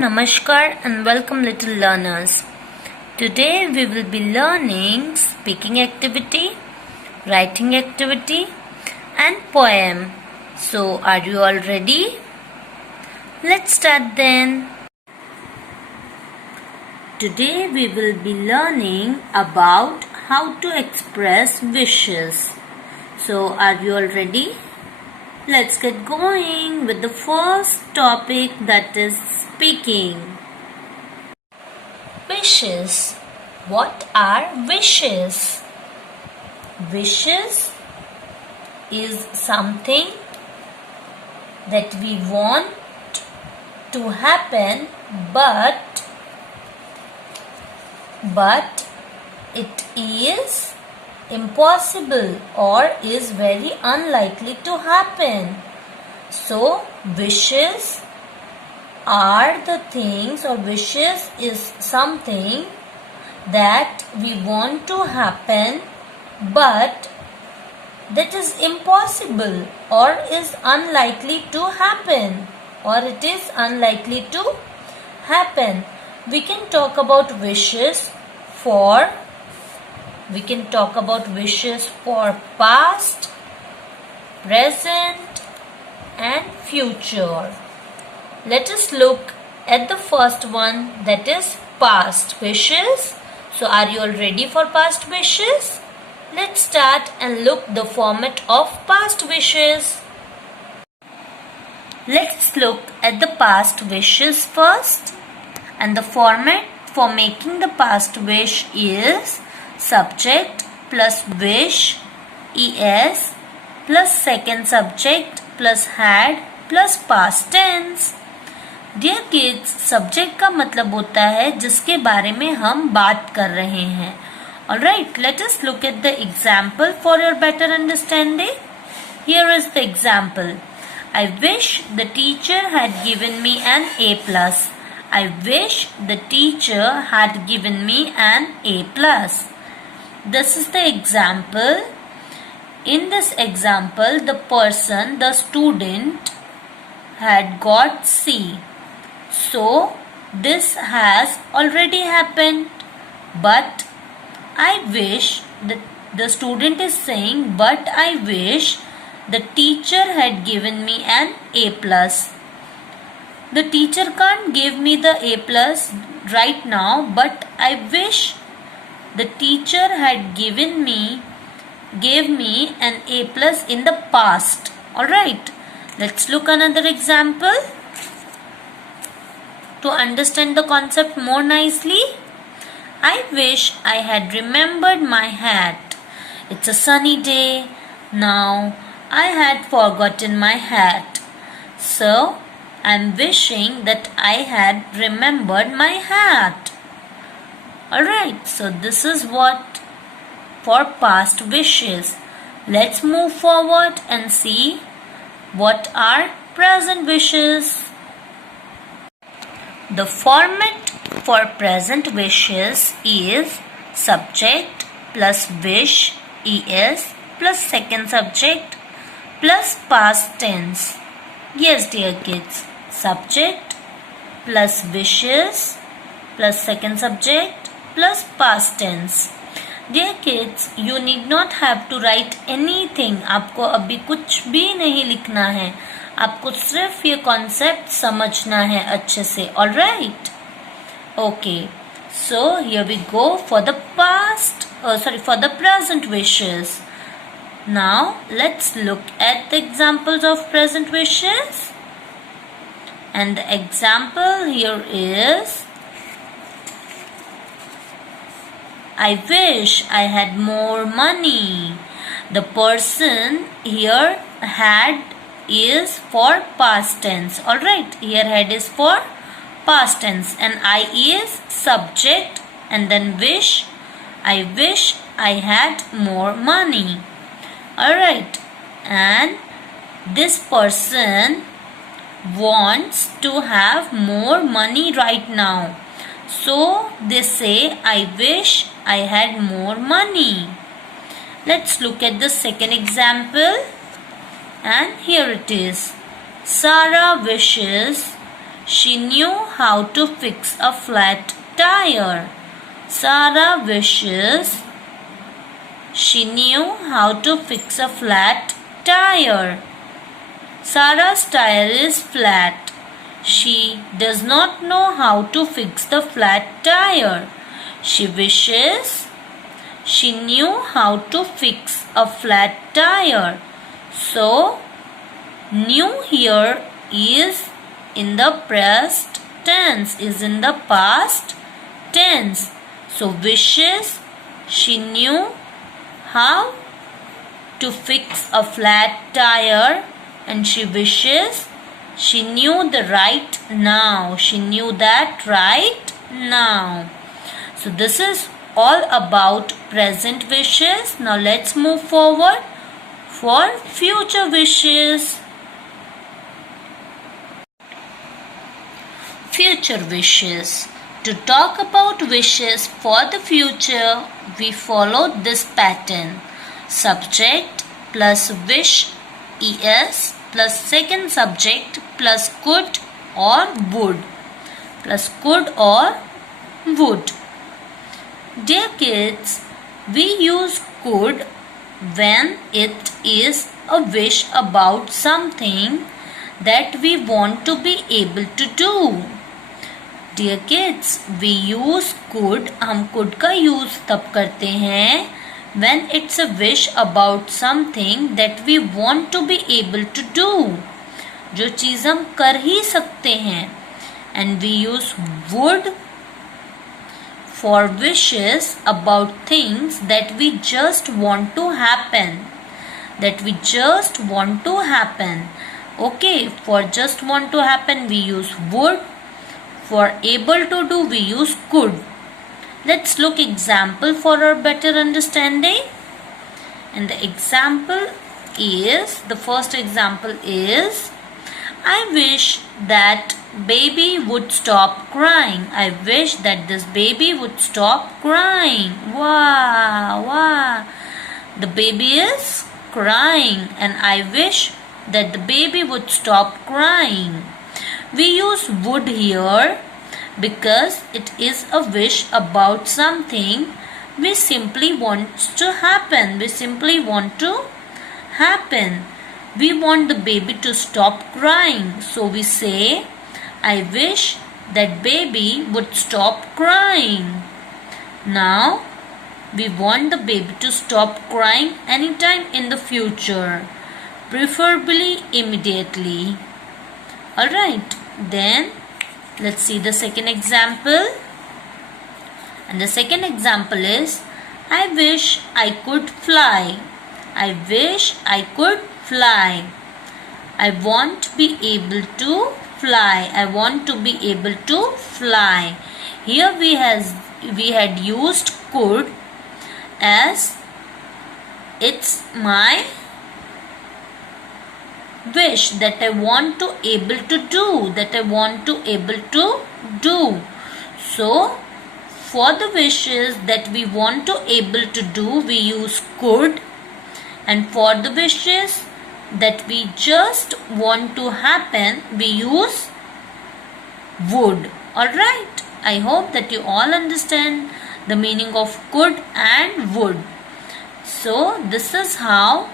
Namaskar and welcome little learners. Today we will be learning speaking activity, writing activity and poem. So are you all ready? Let's start then. Today we will be learning about how to express wishes. So are you all ready? Let's get going with the first topic, that is speaking. Wishes. What are wishes? Wishes is something that we want to happen but it is impossible or is very unlikely to happen. So wishes are the things, or wishes is something that we want to happen but that is impossible or is unlikely to happen, or it is unlikely to happen. We can talk about wishes for past, present and future. Let us look at the first one, that is past wishes. So are you all ready for past wishes? Let's start and look the format of past wishes. Let's look at the past wishes first. And the format for making the past wish is subject plus wish es plus second subject plus had plus past tense. Dear kids, subject का मतलब होता है जिसके बारे में हम बात कर रहे हैं. Alright, let us look at the example for your better understanding. Here is the example. I wish the teacher had given me an A+. I wish the teacher had given me an A+. This is the example. In this example, the student had got C. So this has already happened. But I wish, the student is saying, but I wish the teacher had given me an A+. The teacher can't give me the A+ right now, but I wish the teacher had gave me an A+ in the past. Alright, let's look another example to understand the concept more nicely. I wish I had remembered my hat. It's a sunny day. Now I had forgotten my hat. So I'm wishing that I had remembered my hat. Alright, so this is what for past wishes. Let's move forward and see what are present wishes. The format for present wishes is subject plus wish es plus second subject plus past tense. Yes, dear kids, subject plus wishes plus second subject plus past tense. Dear kids, you need not have to write anything. आपको अभी कुछ भी नहीं लिखना है. आपको सिर्फ ये कॉन्सेप्ट समझना है अच्छे से. Alright? Okay. So here we go for the for the present wishes. Now let's look at the examples of present wishes. And the example here is, I wish I had more money. The person here had is for past tense. Alright, here had is for past tense and I is subject and then wish. I wish I had more money. Alright, and this person wants to have more money right now. So they say, I wish I had more money. Let's look at the second example. And here it is. Sarah wishes she knew how to fix a flat tire. Sarah wishes she knew how to fix a flat tire. Sarah's tire is flat. She does not know how to fix the flat tire. She wishes she knew how to fix a flat tire. So, knew here is in the past tense, is in the past tense. So, wishes she knew how to fix a flat tire, and she wishes she knew the right now. She knew that right now. So this is all about present wishes. Now let's move forward for future wishes. Future wishes. To talk about wishes for the future, we follow this pattern. Subject plus wish es plus second subject plus could or would. Plus could or would. Dear kids, we use could when it is a wish about something that we want to be able to do. Dear kids, we use could. हम could का use तब करते हैं when it's a wish about something that we want to be able to do. जो चीज़ हम कर ही सकते हैं. And we use would for wishes about things that we just want to happen. That we just want to happen. Okay, for just want to happen we use would. For able to do we use could. Let's look example for our better understanding. And the example is, the first example is, I wish that baby would stop crying. I wish that this baby would stop crying. Wow, wow. The baby is crying and I wish that the baby would stop crying. We use would here because it is a wish about something we simply want to happen. We simply want to happen. We want the baby to stop crying. So we say, I wish that baby would stop crying. Now, we want the baby to stop crying anytime in the future, preferably immediately. Alright, then let's see the second example. And the second example is, I wish I could fly. I wish I could fly. I want to be able to fly. I want to be able to fly. Here we had used could as it's my wish that I want to able to do. That I want to able to do. So for the wishes that we want to able to do we use could. And for the wishes that we just want to happen we use would. Alright, I hope that you all understand the meaning of could and would. So this is how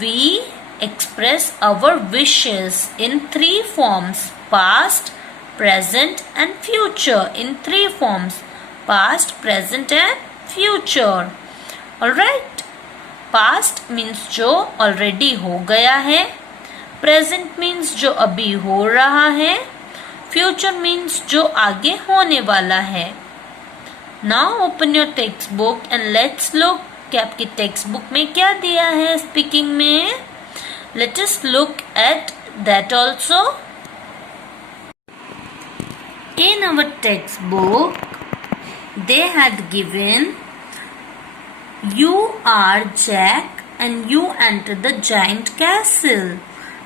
we express our wishes in three forms: past, present and future. In three forms: past, present and future. Alright, past means जो already हो गया है, present means जो अभी हो रहा है, future means जो आगे होने वाला है. Now open your textbook and let's look कि आपकी textbook में क्या दिया है speaking में. Let us look at that also. In our textbook, they had given, you are Jack and you enter the giant castle.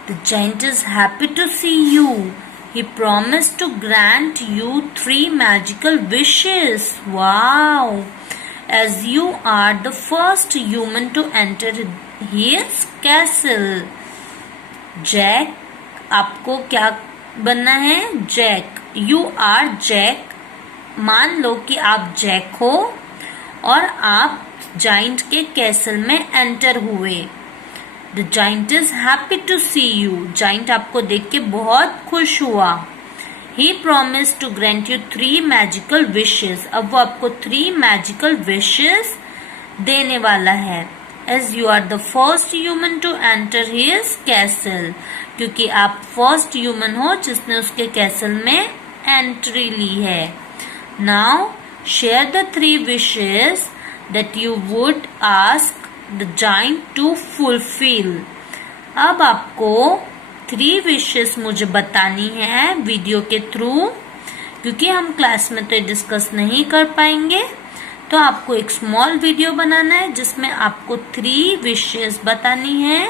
The giant is happy to see you. He promised to grant you 3 magical wishes. Wow! As you are the first human to enter his castle. Jack आपको क्या बनना है Jack. You are Jack. मान लो कि आप Jack हो और आप जाइंट के कैसल में एंटर हुए. The giant is happy to see you. Giant आपको देख के बहुत खुश हुआ. He promised to grant you 3 magical wishes. अब वो आपको 3 magical wishes देने वाला है. As you are the first human to enter his castle. क्योंकि आप first human हो जिसने उसके castle में entry ली है. Now share the 3 wishes that you would ask the giant to fulfill. अब आपको 3 विशेस मुझे बतानी है वीडियो के थ्रू. क्योंकि हम क्लास में तो डिस्कस नहीं कर पाएंगे, तो आपको एक स्मॉल वीडियो बनाना है जिसमें आपको 3 विशेस बतानी है.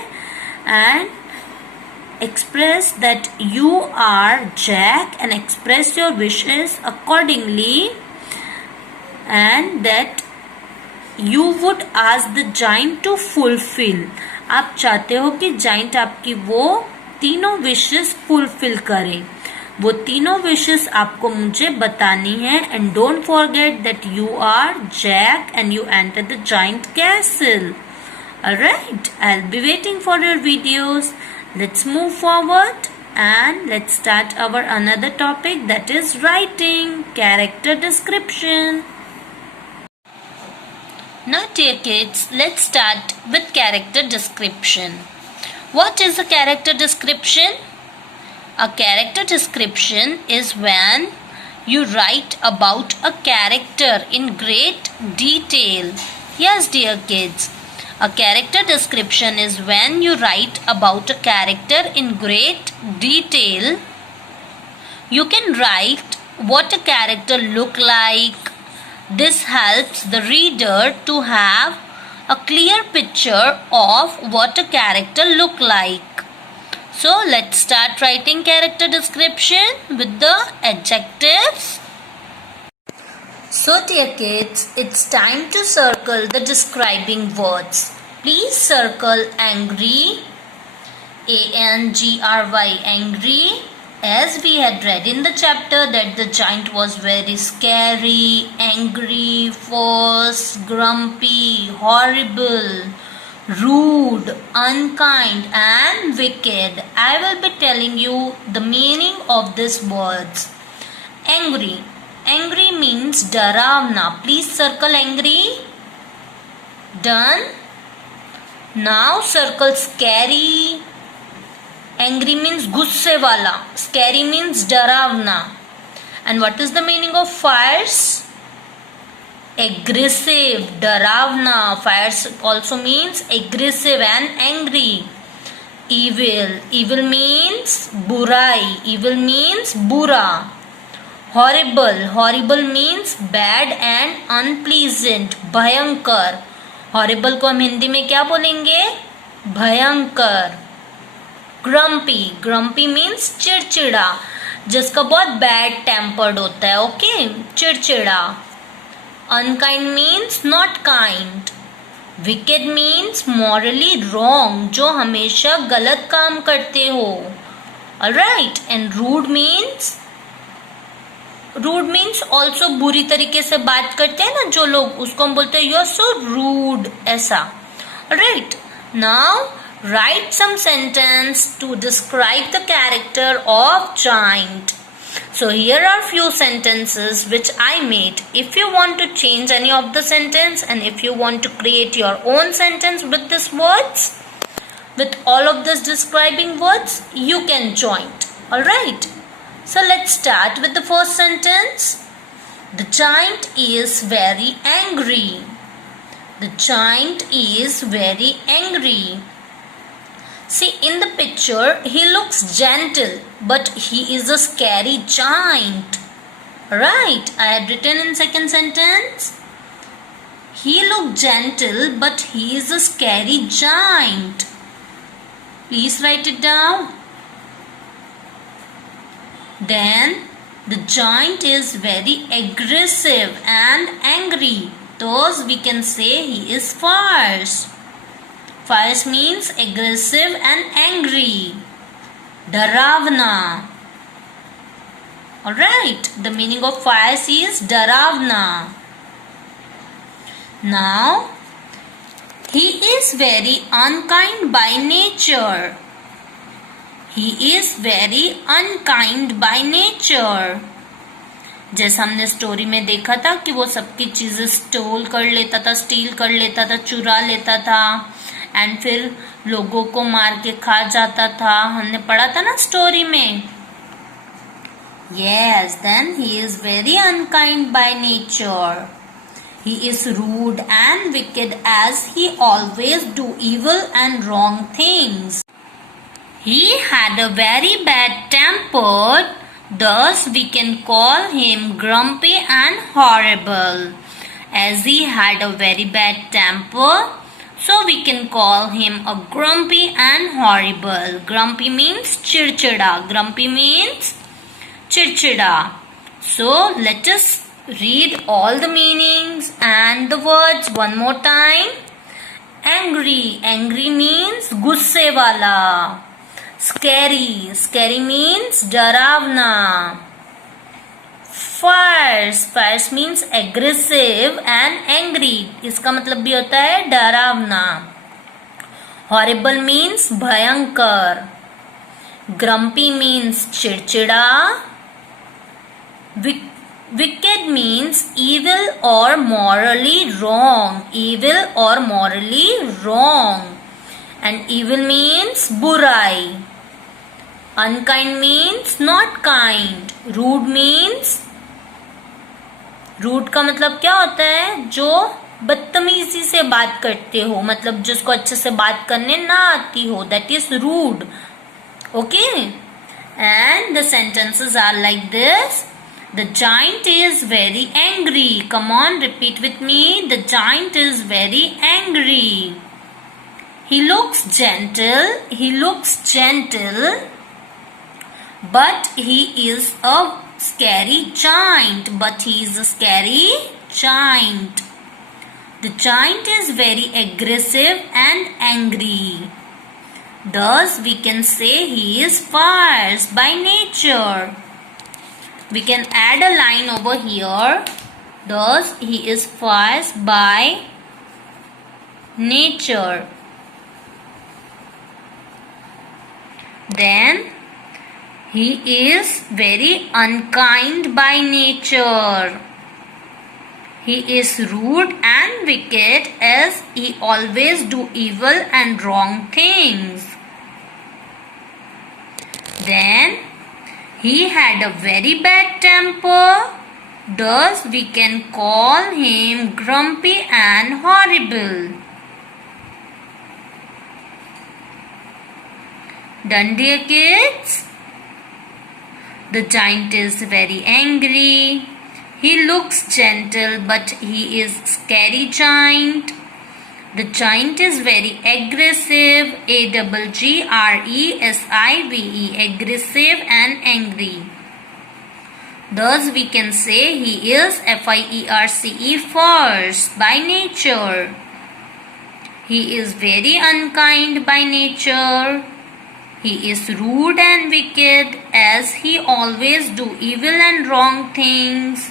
And express that you are Jack and express your wishes accordingly. And that you would ask the giant to fulfil. आप चाहते हो कि जाइंट आपकी वो तीनों विशेस फुलफिल करें. वो तीनों विशेस आपको मुझे बतानी है. And don't forget that you are Jack and you enter the giant castle. Alright, I will be waiting for your videos. Let's move forward and let's start our another topic, that is writing, character description. Now dear kids, let's start with character description. What is a character description? A character description is when you write about a character in great detail. Yes dear kids, a character description is when you write about a character in great detail. You can write what a character look like. This helps the reader to have a clear picture of what a character look like. So let's start writing character description with the adjectives. So dear kids, it's time to circle the describing words. Please circle angry, A-N-G-R-Y, angry. As we had read in the chapter that the giant was very scary, angry, fierce, grumpy, horrible, rude, unkind and wicked. I will be telling you the meaning of these words. Angry. Angry means डरावना. Please circle angry. Done. Now circle scary. Angry means गुस्से वाला. Scary means डरावना. And what is the meaning of fierce? Aggressive, डरावना. Fierce also means aggressive and angry. Evil. Evil means बुराई. Evil means बुरा. Horrible. Horrible means bad and unpleasant. भयंकर. Horrible को हम हिंदी में क्या बोलेंगे? भयंकर. Grumpy. Grumpy means चिड़चिड़ा, जिसका बहुत बैड टेम्पर्ड होता है. ओके, चिड़चिड़ा. Unkind means not kind. Wicked means morally wrong, जो हमेशा गलत काम करते हो. Alright, and rude means also बुरी तरीके से बात करते हैं ना जो लोग, उसको हम बोलते हैं you are so rude, ऐसा. Alright, now write some sentence to describe the character of giant. So here are few sentences which I made. If you want to change any of the sentence and if you want to create your own sentence with these words, with all of this describing words, you can join. Alright. So let's start with the first sentence. The giant is very angry. The giant is very angry. See, in the picture, he looks gentle, but he is a scary giant. Right, I had written in second sentence. He looks gentle, but he is a scary giant. Please write it down. Then, the giant is very aggressive and angry. Thus, we can say he is fierce. Fierce means aggressive and angry. डरावना. Alright, the meaning of fires is डरावना. Now, he is very unkind by nature. He is very unkind by nature. जैसा हमने story में देखा था कि वो सबकी चीजें स्टोल कर लेता था, स्टील कर लेता था, चुरा लेता था एंड फिर लोगों को मार के खा जाता था. हमने पढ़ा था ना स्टोरी में. Yes, then he is very unkind by nature. He is rude and wicked as he always do evil and wrong things. He had a very bad temper, thus we can call him grumpy and horrible. As he had a very bad temper, so we can call him a grumpy and horrible. Grumpy means chirchida. Grumpy means chirchida. So let us read all the meanings and the words one more time. Angry. Angry means गुस्से वाला. Scary. Scary means डरावना. Fierce. Fierce means aggressive and angry. इसका मतलब भी होता है डरावना. Horrible means भयंकर. Grumpy means चिड़चिड़ा. Wicked means evil or morally wrong. Evil or morally wrong. And evil means बुराई. Unkind means not kind. Rude means, rude का मतलब क्या होता है? जो बदतमीजी से बात करते हो, मतलब जिसको अच्छे से बात करने ना आती हो, that is rude. Okay, and the sentences are like this. The giant is very angry. Come on, repeat with me. The giant is very angry. He looks gentle. He looks gentle. But he is a scary giant. But he is a scary giant. The giant is very aggressive and angry. Thus, we can say he is fierce by nature. We can add a line over here. Thus, he is fierce by nature. Then, he is very unkind by nature. He is rude and wicked as he always do evil and wrong things. Then, he had a very bad temper. Thus, we can call him grumpy and horrible. Done, dear kids? The giant is very angry. He looks gentle, but he is scary giant. The giant is very aggressive, aggressive aggressive and angry. Thus we can say he is fierce by nature. He is very unkind by nature. He is rude and wicked as he always do evil and wrong things.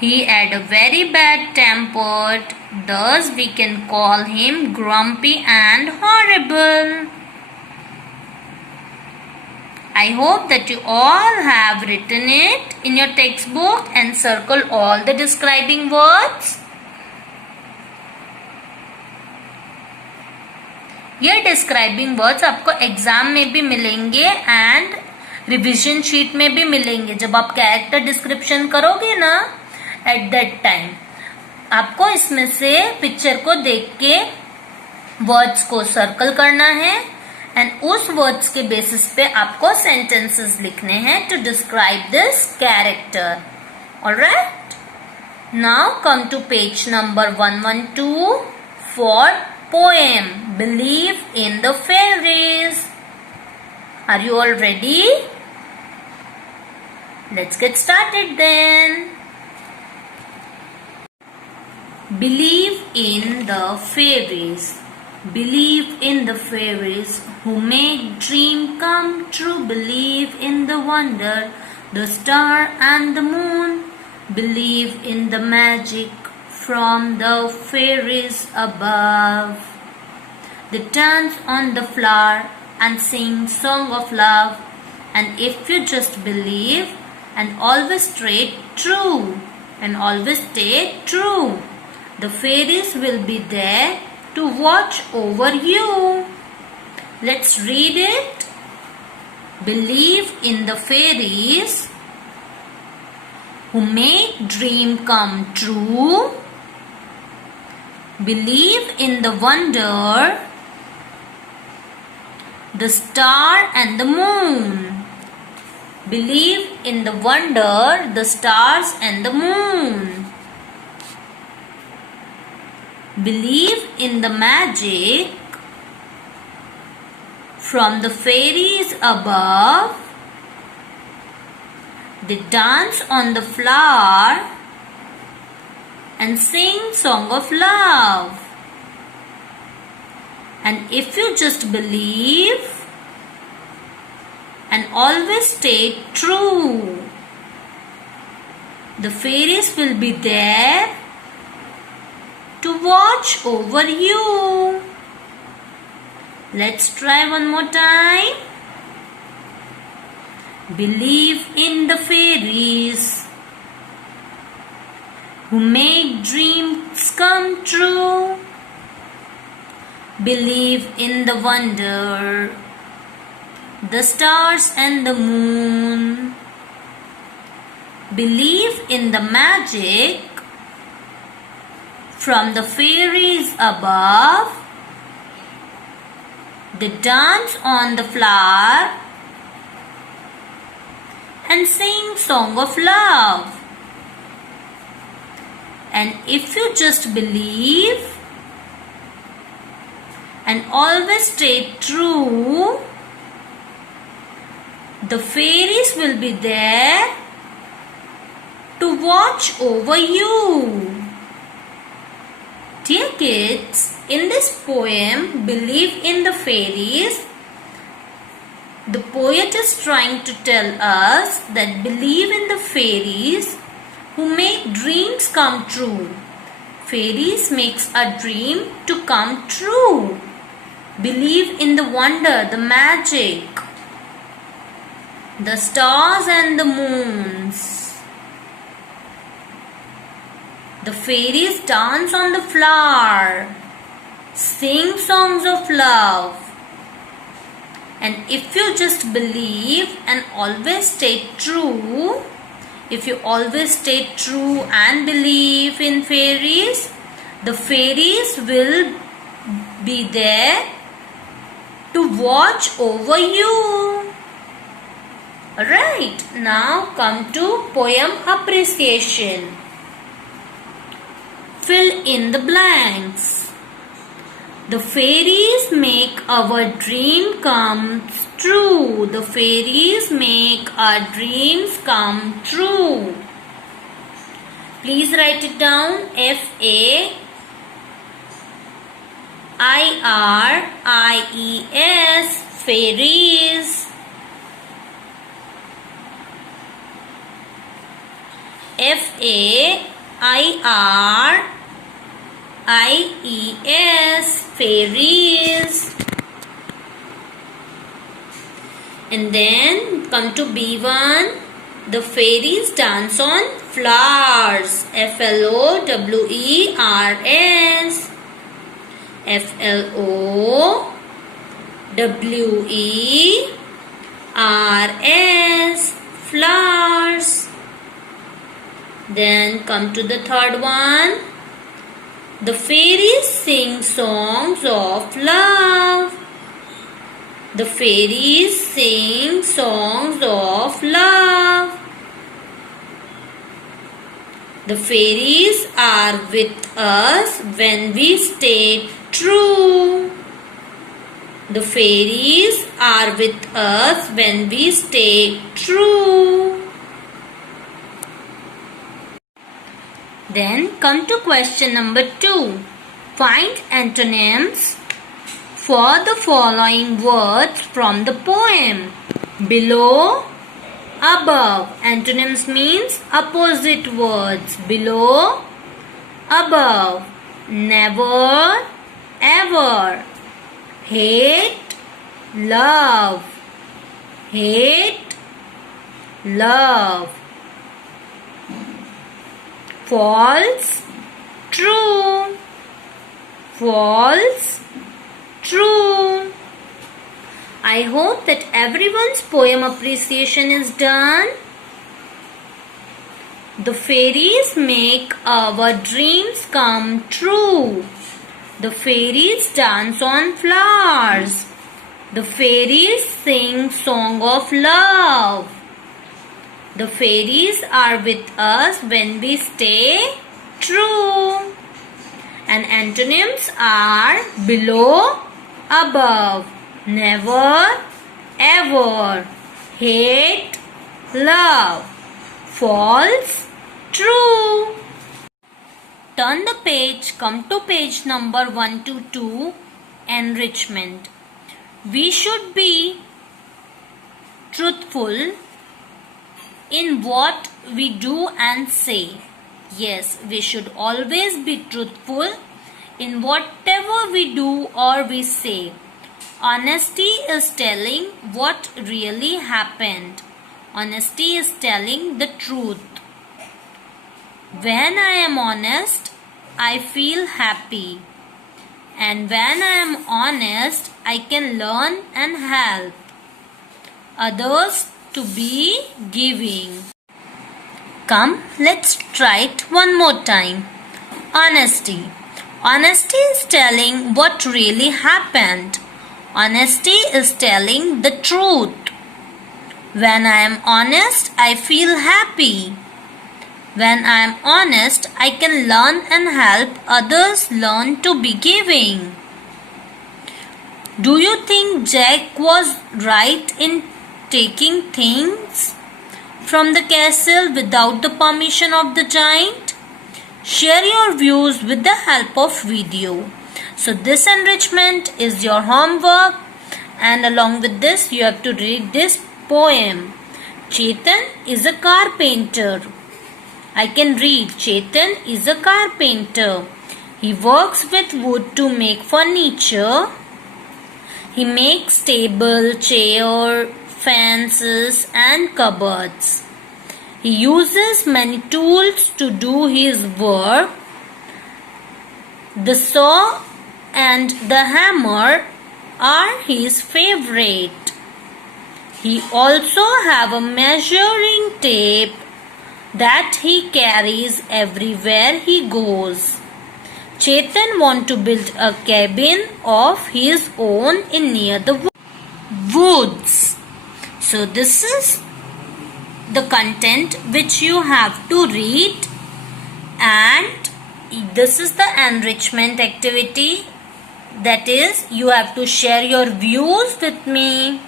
He had a very bad temper. Thus we can call him grumpy and horrible. I hope that you all have written it in your textbook and circle all the describing words. ये describing words आपको exam में भी मिलेंगे and revision sheet में भी मिलेंगे. जब आप कैरेक्टर डिस्क्रिप्शन करोगे ना, एट दैट टाइम आपको इसमें से पिक्चर को देख के वर्ड्स को सर्कल करना है एंड उस वर्ड्स के बेसिस पे आपको सेंटेंसेस लिखने हैं to describe this character. Alright, now come to page number 112 for poem Believe in the Fairies. Are you all ready? Let's get started then. Believe in the fairies. Believe in the fairies who make dream come true. Believe in the wonder the star and the moon. Believe in the magic from the fairies above. They dance on the flower and sing song of love. And if you just believe and always stay true, the fairies will be there to watch over you. Let's read it. Believe in the fairies who make dream come true. Believe in the wonder, the star and the moon. Believe in the wonder, the stars and the moon. Believe in the magic from the fairies above. They dance on the flower and sing song of love. And if you just believe and always stay true, the fairies will be there to watch over you. Let's try one more time. Believe in the fairies who make dreams come true. Believe in the wonder, the stars and the moon. Believe in the magic from the fairies above. They dance on the flower and sing song of love. And if you just believe and always stay true, the fairies will be there to watch over you. Dear kids, in this poem, Believe in the Fairies, the poet is trying to tell us that believe in the fairies who make dreams come true. Fairies makes a dream to come true. Believe in the wonder, the magic, the stars and the moons. The fairies dance on the flower, sing songs of love. And if you just believe and always stay true, and believe in fairies, the fairies will be there to watch over you. Alright, now come to poem appreciation. Fill in the blanks. The fairies make our dream come true. The fairies make our dreams come true. Please write it down. F-A-I-R-I-E-S, fairies. F-A-I-R-I-E-S, fairies. And then come to B1. The fairies dance on flowers. F-L-O-W-E-R-S. F-L-O-W-E-R-S, flowers. Then come to the third one. The fairies sing songs of love. The fairies sing songs of love. The fairies are with us when we stay true. The fairies are with us when we stay true. Then come to question number 2. Find antonyms for the following words from the poem. Below above. Antonyms means opposite words. Below, above. Never, ever. Hate, love. Hate, love. False, true. False, true. I hope that everyone's poem appreciation is done. The fairies make our dreams come true. The fairies dance on flowers. The fairies sing song of love. The fairies are with us when we stay true. And antonyms are below, above, never, ever, hate, love, false, true. Turn the page, come to page number 122, enrichment. We should be truthful in what we do and say. Yes, we should always be truthful in whatever we do or we say. Honesty is telling what really happened. Honesty is telling the truth. When I am honest, I feel happy. And when I am honest, I can learn and help others to be giving. Come, let's try it one more time. Honesty. Honesty is telling what really happened. Honesty is telling the truth. When I am honest, I feel happy. When I am honest, I can learn and help others learn to be giving. Do you think Jack was right in taking things from the castle without the permission of the giant? Share your views with the help of video. So this enrichment is your homework, and along with this you have to read this poem. Chetan is a carpenter. I can read. Chetan is a carpenter. He works with wood to make furniture. He makes table, chair, fences and cupboards. He uses many tools to do his work. The saw and the hammer are his favorite. He also have a measuring tape that he carries everywhere he goes. Chetan want to build a cabin of his own in near the woods. So this is the content which you have to read, and this is the enrichment activity. That is, you have to share your views with me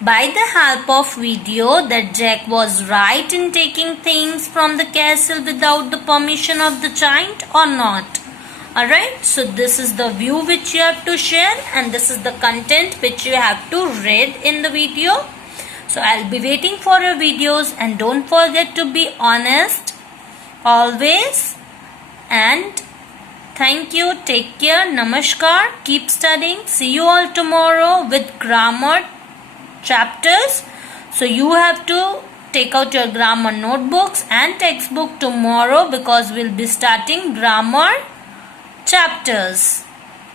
by the help of video that Jack was right in taking things from the castle without the permission of the giant or not. Alright, so this is the view which you have to share, and this is the content which you have to read in the video. So I'll be waiting for your videos, and don't forget to be honest always. And thank you. Take care. Namaskar. Keep studying. See you all tomorrow with grammar chapters. So you have to take out your grammar notebooks and textbook tomorrow, because we'll be starting grammar chapters.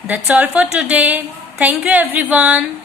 That's all for today. Thank you everyone.